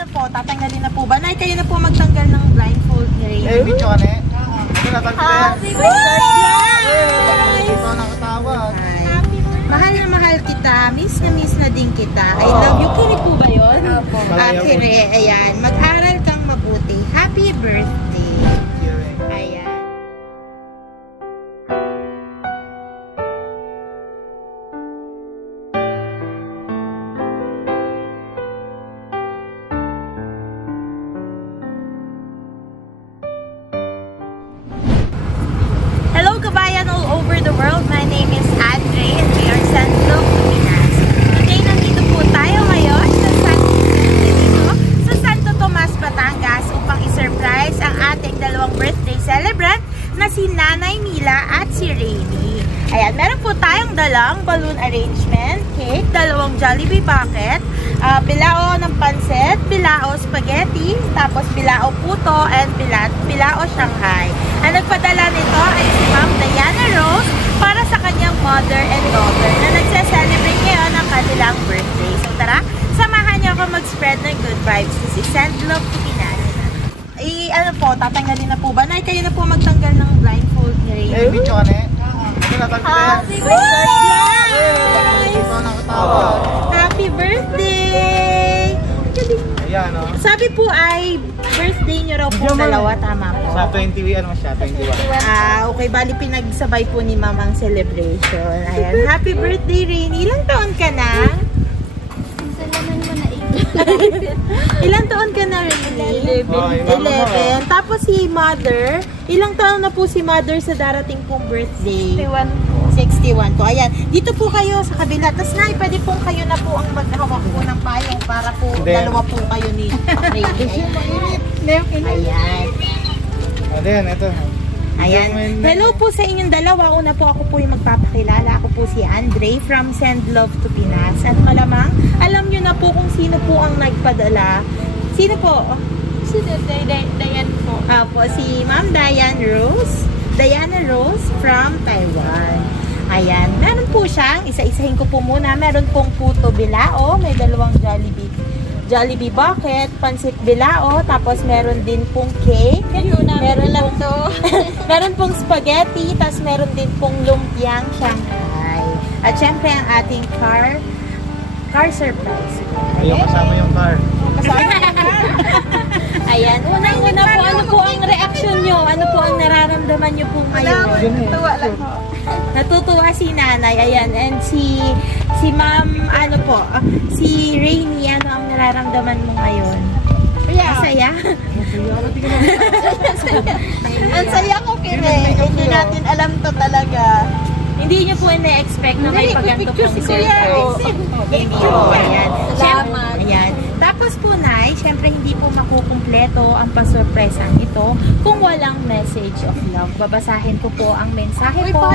ano po, tatanggalin na po ba? Nay, kayo na po magtanggal ng blindfold ni Ray. Eh, video ka na eh. Happy birthday! Ito nakatawag. Mahal na mahal kita, miss na din kita. I love you. Kini po ba yun? Opo. Kire, ayan. Mag-aral kang mabuti. Happy birthday. Ayan. Hello kabayan all over the world. My name is Andre and we are Sandlog, Pinas. Today nandito po tayo ngayon sa Santo Tomas, Batangas upang i-surprise ang ating dalawang birthday celebrant na si Nanay Mila at si Rainy. Ayan, meron po tayong dalang balloon arrangement, cake, dalawang Jollibee bucket, bilao ng pansit, bilao spaghetti, tapos bilao puto, and bilao Shanghai. Ang nagpadala nito ay si Ma'am Diana Rose para sa kanyang mother and daughter na nagse-celebrate ngayon ang kanilang birthday. So tara, samahan niyo ako mag-spread ng good vibes. This is Sandlog to Pinas. Ano po, tatanggalin na po ba? Nay, kayo na po magtanggal ng blindfold ni Ray. Eh, video ka na eh. Happy birthday! Ito nakatawag. Happy birthday! Ayan o. Sabi po ay birthday niyo raw po dalawa, tama po? Sa 20, ano siya? 21. Okay, bali pinagsabay po ni Mamang celebration. Ayan, happy birthday, Rainy. Ilang taon ka na? Ilang taon ka na, Rainy? 11. Tapos si Mother, ilang taon na po si Mother sa darating pong birthday? 61 po. Ayan, dito po kayo sa kabila. Tapos na, pwede pong kayo na po ang maghawak po ng payong para po dalawa po kayo ni Rainy. Ayan. Ayan, ito. Ayan. Hello po sa inyong dalawa. Una po ako po yung magpapakilala. Ako po si Andre from Send Love to Pinas. At malamang, alam nyo na po kung sino po ang nagpadala. Sino po? Sino? Diane po. Po, si Ma'am Diane Rose. Diana Rose from Taiwan. Ayan. Meron po siyang, isa-isahin ko po muna. Meron pong puto bilao. May dalawang Jollibee bucket, pansit bilao, tapos meron din pong cake. Meron lang to. Meron pong spaghetti, tapos meron din pong lumpiang Shanghai. At syempre ang ating car surprise. Ayun, kasama yung car. Ayan, unang-una po, ano po ang reaction nyo? Ano po ang nararamdaman nyo po ngayon? Natuwa lang po. Natutuwa si Nanay, ayan, and si Ma'am, ano po, si Rainy, ano ang nararamdaman mo ngayon? Masaya? Ang saya ko, Kine. Hindi natin alam to talaga. Hindi nyo po ina-expect na may paganto pong si Kuya. Ayan. Salamat. Ayan. Tapos po, Nay, syempre hindi po makukumpleto ang pasurpresang ito kung walang message of love. Babasahin ko po ang mensahe po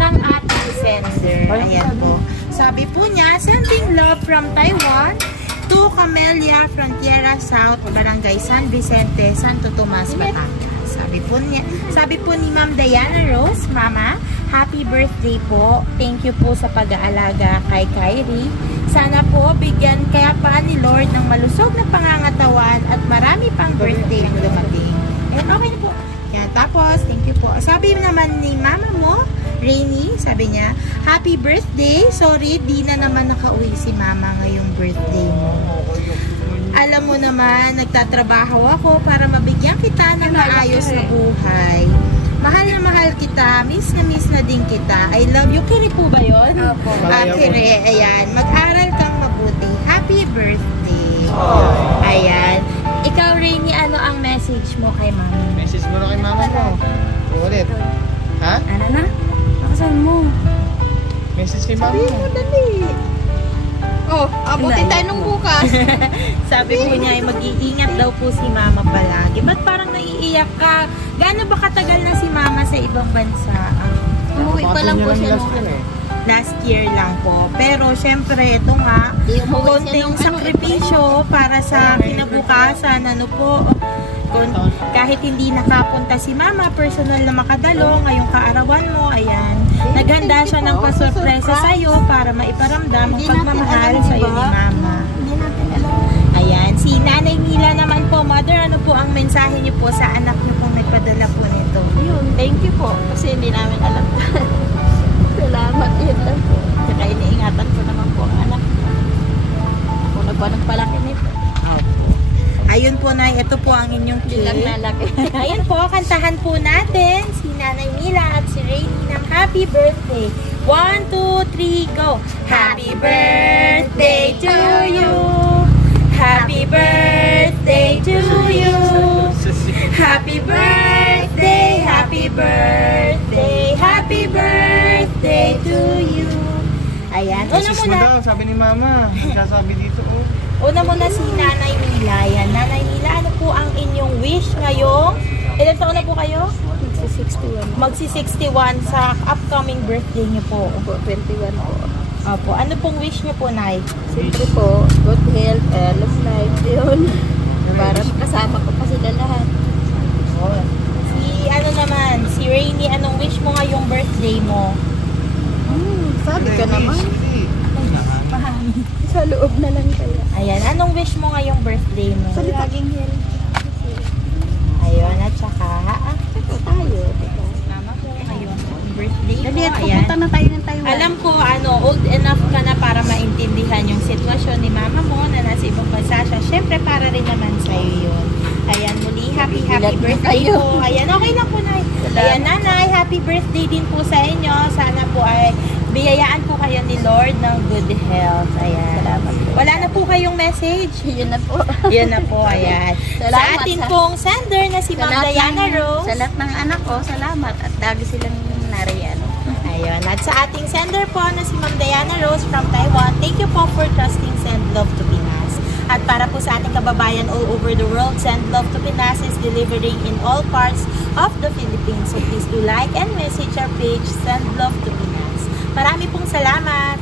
ng ating sender. Ayan po. Sabi po niya, sending love from Taiwan to Camellia Frontiera South, Barangay San Vicente, Santo Tomas, Batangas. Sabi po ni Ma'am Diana Rose, Mama, happy birthday po. Thank you po sa pag-aalaga kay Kyrie. Sana po bigyan kaya pa ni Lord ng malusog na pangangatawan at marami pang birthday ang dumating. Ayan, okay na po. Yan, tapos, thank you po. Sabi naman ni Mama mo, Rainy, sabi niya, happy birthday. Sorry, di na naman nakauwi si Mama ngayong birthday mo. Alam mo naman, nagtatrabaho ako para mabigyan kita ng maayos na buhay. Mahal na mahal kita, miss na din kita. I love you. Kiri po ba yun? Opo. Kiri, ayan. Mag-aral kang mabuti. Happy birthday. Ayan. Ikaw, Rainy, ano ang message mo kay Mama? Message mo na kay mama mo. Ulit. Ha? Ano na? Nakasan mo. Message kay mama mo. Dali. Oh, abutin tayo nung bukas. Sabi po niya ay mag-iingat daw po si Mama palagi. Ba't parang naiiyak ka? Gaano ba katagal na si Mama sa ibang bansa? Umuwi pa lang po siya Last year lang po. Pero syempre, ito nga, konting sakripisyo para sa kinabukasan. Ano po, kahit hindi nakapunta si Mama, personal na makadalo, ngayong kaarawan mo, ayan, naghanda siya ng pasurpresa sa'yo para maiparamdam ang pagmamahal sa'yo ni Mama. Hindi natin alam. Ayan, si Nanay Mila ang mensahe niyo po sa anak niyo pong nagpadala po nito? Yun, thank you po. Kasi hindi namin alam. Salamat, yun lang po. Tsaka iniingatan ko naman po ang anak ko. Ako na ba nagpalaki nito? Ayun po, Nay. Ito po ang inyong Hindi lang cake. nalaki. Ayun po, kantahan po natin si Nanay Mila at si Rainy ng happy birthday. 1, 2, 3, go! Happy birthday to you! Happy birthday to you! Happy birthday! Happy birthday! Happy birthday to you! Ayan. Una Sis mo muna. daw, sabi ni Mama. Sasabi dito, oh. Una muna si Nanay Mila. Yan. Nanay Mila, ano po ang inyong wish ngayong? Ilan taon na po kayo? Magsi-61. Magsi-61 sa upcoming birthday niyo po. Opo, 21 po. Opo. Ano pong wish niyo po, Nay? Siyempre po, good health, long life, yun. Para makasama ko pa sila lahat. Si ano naman, si Rainy, anong wish mo ngayong birthday mo? Sabi ka naman. Hindi. Sa loob na lang kaya. Ayan, anong wish mo ngayong birthday mo? Sa laging health. Ayun, at saka, Ito tayo, diba? tama po ngayon. Birthday mo, Dali, ayan. pupunta na tayo ng Taiwan. Alam ko, old enough ka na para maintindihan yung sitwasyon ni mama mo na nasa ibang bansa siya. Siyempre, para rin naman sa'yo yun. Ayan, muli, happy Bilag na birthday kayo. po. Ayan, okay lang po, Nay. Salamat. Ayan, Nanay, happy birthday din po sa inyo. Sana po ay biyayaan po kayo ni Lord ng good health. Ayan. Salamat po. Wala na po kayong message? Yun na po. Yan na po, ayan. Sa Salamat atin sa- pong sender na si Ma'am Diana Rose. Sa lahat ng anak ko, salamat. At lagi silang nariyan. Ayun. At sa ating sender po na si Ma'am Diana Rose from Taiwan, thank you po for trusting Send Love to Pinas. At para po sa ating kababayan all over the world, Send Love to Pinas is delivering in all parts of the Philippines. So please do like and message our page, Send Love to Pinas. Marami pong salamat!